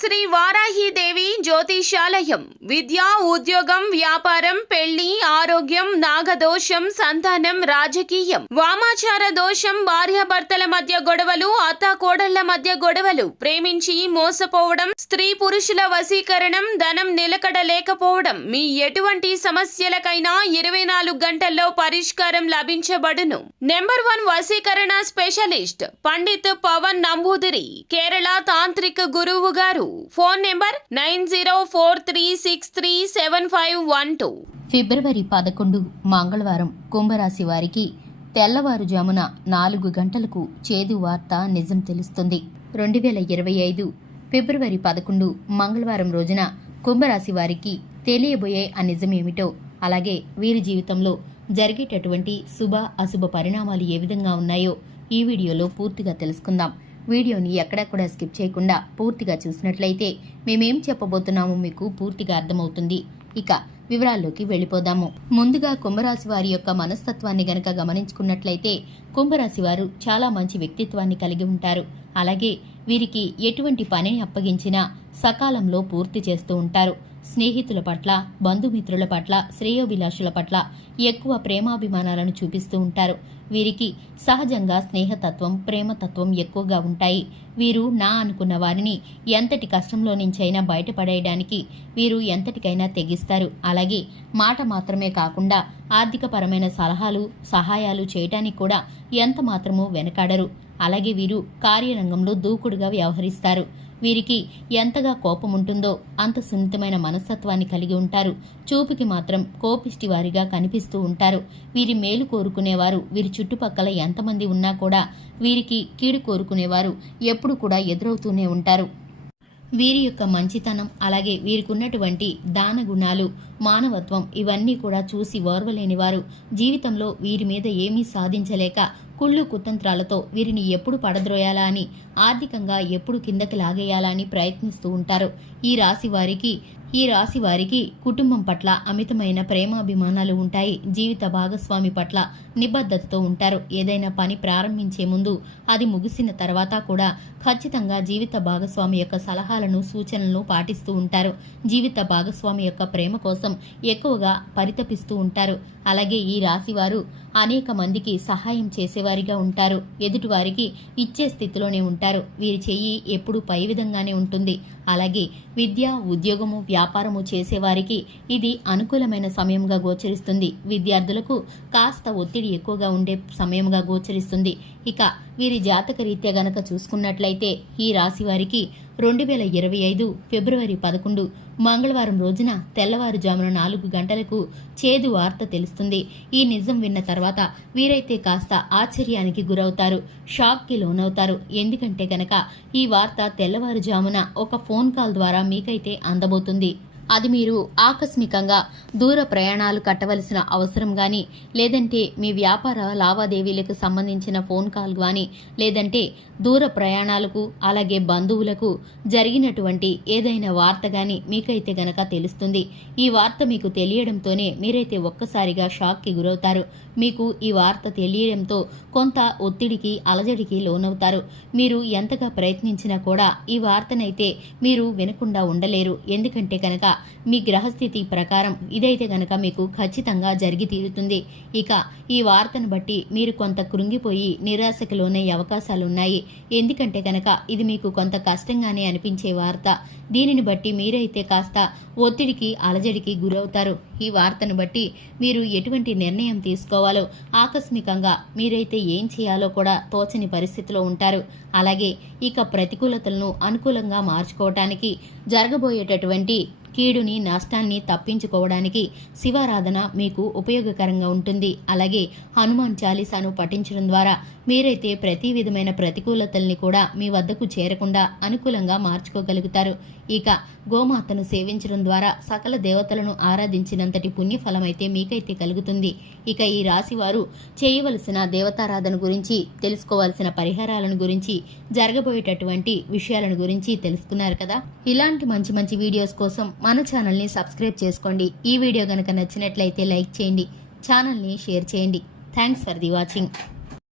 శ్రీ వారాహిదేవి జ్యోతిషాలయం విద్య, ఉద్యోగం, వ్యాపారం, పెళ్లి, ఆరోగ్యం, నాగదోషం, సంతానం, రాజకీయం, వామాచార దోషం, భార్యాభర్తల మధ్య గొడవలు, అత్తాకోడళ్ల మధ్య గొడవలు, ప్రేమించి మోసపోవడం, స్త్రీ పురుషుల వశీకరణం, ధనం నిలకడ లేకపోవడం, మీ ఎటువంటి సమస్యలకైనా 24 గంటల్లో పరిష్కారం లభించబడును. నెంబర్ 1 వశీకరణ స్పెషలిస్ట్ పండిత్ పవన్ నంబూదిరి, కేరళ తాంత్రిక గురువు గారు. Phone number 9043637512. ఫిబ్రవరి 11 మంగళవారం కుంభరాశి వారికి తెల్లవారుజామున 4 గంటలకు చేదు వార్త నిజం తెలుస్తుంది. 2025 ఫిబ్రవరి 11 మంగళవారం రోజున కుంభరాశి వారికి తెలియబోయే ఆ నిజమేమిటో, అలాగే వీరి జీవితంలో జరిగేటటువంటి శుభ అశుభ పరిణామాలు ఏ విధంగా ఉన్నాయో ఈ వీడియోలో పూర్తిగా తెలుసుకుందాం. వీడియోని ఎక్కడా కూడా స్కిప్ చేయకుండా పూర్తిగా చూసినట్లయితే మేమేం చెప్పబోతున్నామో మీకు పూర్తిగా అర్థమవుతుంది. ఇక వివరాల్లోకి వెళ్ళిపోదాము. ముందుగా కుంభరాశి వారి యొక్క మనస్తత్వాన్ని గనక గమనించుకున్నట్లయితే కుంభరాశి వారు చాలా మంచి వ్యక్తిత్వాన్ని కలిగి ఉంటారు. అలాగే వీరికి ఎటువంటి పనిని అప్పగించినా సకాలంలో పూర్తి చేస్తూ ఉంటారు. స్నేహితుల పట్ల, బంధుమిత్రుల పట్ల, శ్రేయోభిలాషుల పట్ల ఎక్కువ ప్రేమాభిమానాలను చూపిస్తూ ఉంటారు. వీరికి సహజంగా స్నేహతత్వం, ప్రేమతత్వం ఎక్కువగా ఉంటాయి. వీరు నా అనుకున్న వారిని ఎంతటి కష్టంలో నుంచైనా బయటపడేయడానికి వీరు ఎంతటికైనా తెగిస్తారు. అలాగే మాట మాత్రమే కాకుండా ఆర్థికపరమైన సలహాలు, సహాయాలు చేయటానికి కూడా ఎంత మాత్రమూ వెనకాడరు. అలాగే వీరు కార్యరంగంలో దూకుడుగా వ్యవహరిస్తారు. వీరికి ఎంతగా కోపం ఉంటుందో అంత సున్నితమైన మనస్తత్వాన్ని కలిగి ఉంటారు. చూపుకి మాత్రం కోపిష్టి వారిగా కనిపిస్తూ ఉంటారు. వీరి మేలు కోరుకునేవారు వీరి చుట్టుపక్కల ఎంతమంది ఉన్నా కూడా వీరికి కీడు కోరుకునేవారు ఎప్పుడు కూడా ఎదురవుతూనే ఉంటారు. వీరి యొక్క మంచితనం, అలాగే వీరికి ఉన్నటువంటి దాన గుణాలు, మానవత్వం ఇవన్నీ కూడా చూసి ఓర్వలేని వారు జీవితంలో వీరి మీద ఏమీ సాధించలేక కుళ్ళు కుతంత్రాలతో వీరిని ఎప్పుడు పడద్రోయాలా అని, ఆర్థికంగా ఎప్పుడు కిందకి లాగేయాలా అని ప్రయత్నిస్తూ ఉంటారు. ఈ రాశి వారికి కుటుంబం పట్ల అమితమైన ప్రేమాభిమానాలు ఉంటాయి. జీవిత భాగస్వామి పట్ల నిబద్ధతతో ఉంటారు. ఏదైనా పని ప్రారంభించే ముందు అది ముగిసిన తర్వాత కూడా ఖచ్చితంగా జీవిత భాగస్వామి యొక్క సలహాలను, సూచనలను పాటిస్తూ ఉంటారు. జీవిత భాగస్వామి యొక్క ప్రేమ కోసం ఎక్కువగా పరితపిస్తూ ఉంటారు. అలాగే ఈ రాశివారు అనేక మందికి సహాయం చేసేవారిగా ఉంటారు. ఎదుటివారికి ఇచ్చే స్థితిలోనే ఉంటారు. వీరి చెయ్యి ఎప్పుడూ పై విధంగానే ఉంటుంది. అలాగే విద్య, ఉద్యోగము, వ్యాపారము చేసేవారికి ఇది అనుకూలమైన సమయంగా గోచరిస్తుంది. విద్యార్థులకు కాస్త ఒత్తిడి ఎక్కువగా ఉండే సమయంగా గోచరిస్తుంది. ఇక వీరి జాతక రీత్యా గనక చూసుకున్నట్లయితే ఈ రాశి వారికి 2025 ఫిబ్రవరి 11 మంగళవారం రోజున తెల్లవారుజామున 4 గంటలకు చేదు వార్త తెలుస్తుంది. ఈ నిజం విన్న తర్వాత వీరైతే కాస్త ఆశ్చర్యానికి గురవుతారు, షాక్కి లోనవుతారు. ఎందుకంటే గనక ఈ వార్త తెల్లవారుజామున ఒక ఫోన్ కాల్ ద్వారా మీకైతే అందబోతుంది. అది మీరు ఆకస్మికంగా దూర ప్రయాణాలు కట్టవలసిన అవసరం కానీ, లేదంటే మీ వ్యాపార లావాదేవీలకు సంబంధించిన ఫోన్ కాల్ కానీ, లేదంటే దూర ప్రయాణాలకు, అలాగే బంధువులకు జరిగినటువంటి ఏదైనా వార్త కానీ మీకైతే గనక తెలుస్తుంది. ఈ వార్త మీకు తెలియడంతోనే మీరైతే ఒక్కసారిగా షాక్కి గురవుతారు. మీకు ఈ వార్త తెలియడంతో కొంత ఒత్తిడికి, అలజడికి లోనవుతారు. మీరు ఎంతగా ప్రయత్నించినా కూడా ఈ వార్తనైతే మీరు వినకుండా ఉండలేరు. ఎందుకంటే కనుక మీ గ్రహస్థితి ప్రకారం ఇదైతే గనక మీకు ఖచ్చితంగా జరిగి తీరుతుంది. ఇక ఈ వార్తను బట్టి మీరు కొంత కృంగిపోయి నిరాశకు లోనయ్యే అవకాశాలున్నాయి. ఎందుకంటే కనుక ఇది మీకు కొంత కష్టంగానే అనిపించే వార్త. దీనిని బట్టి మీరైతే కాస్త ఒత్తిడికి, అలజడికి గురవుతారు. ఈ వార్తను బట్టి మీరు ఎటువంటి నిర్ణయం తీసుకోవాలో, ఆకస్మికంగా మీరైతే ఏం చేయాలో కూడా తోచని పరిస్థితిలో ఉంటారు. అలాగే ఇక ప్రతికూలతలను అనుకూలంగా మార్చుకోవటానికి, జరగబోయేటటువంటి కీడుని, నష్టాన్ని తప్పించుకోవడానికి శివారాధన మీకు ఉపయోగకరంగా ఉంటుంది. అలాగే హనుమాన్ చాలీసాను పఠించడం ద్వారా మీరైతే ప్రతి విధమైన ప్రతికూలతల్ని కూడా మీ వద్దకు చేరకుండా అనుకూలంగా మార్చుకోగలుగుతారు. ఇక గోమాతను సేవించడం ద్వారా సకల దేవతలను ఆరాధించినంతటి పుణ్యఫలమైతే మీకైతే కలుగుతుంది. ఇక ఈ రాశి వారు చేయవలసిన దేవతారాధన గురించి, తెలుసుకోవాల్సిన పరిహారాలను గురించి, జరగబోయేటటువంటి విషయాలను గురించి తెలుసుకున్నారు కదా. ఇలాంటి మంచి మంచి వీడియోస్ కోసం మన ఛానల్ని సబ్స్క్రైబ్ చేసుకోండి. ఈ వీడియో గనక నచ్చినట్లయితే లైక్ చేయండి, ఛానల్ని షేర్ చేయండి. Thanks for the watching.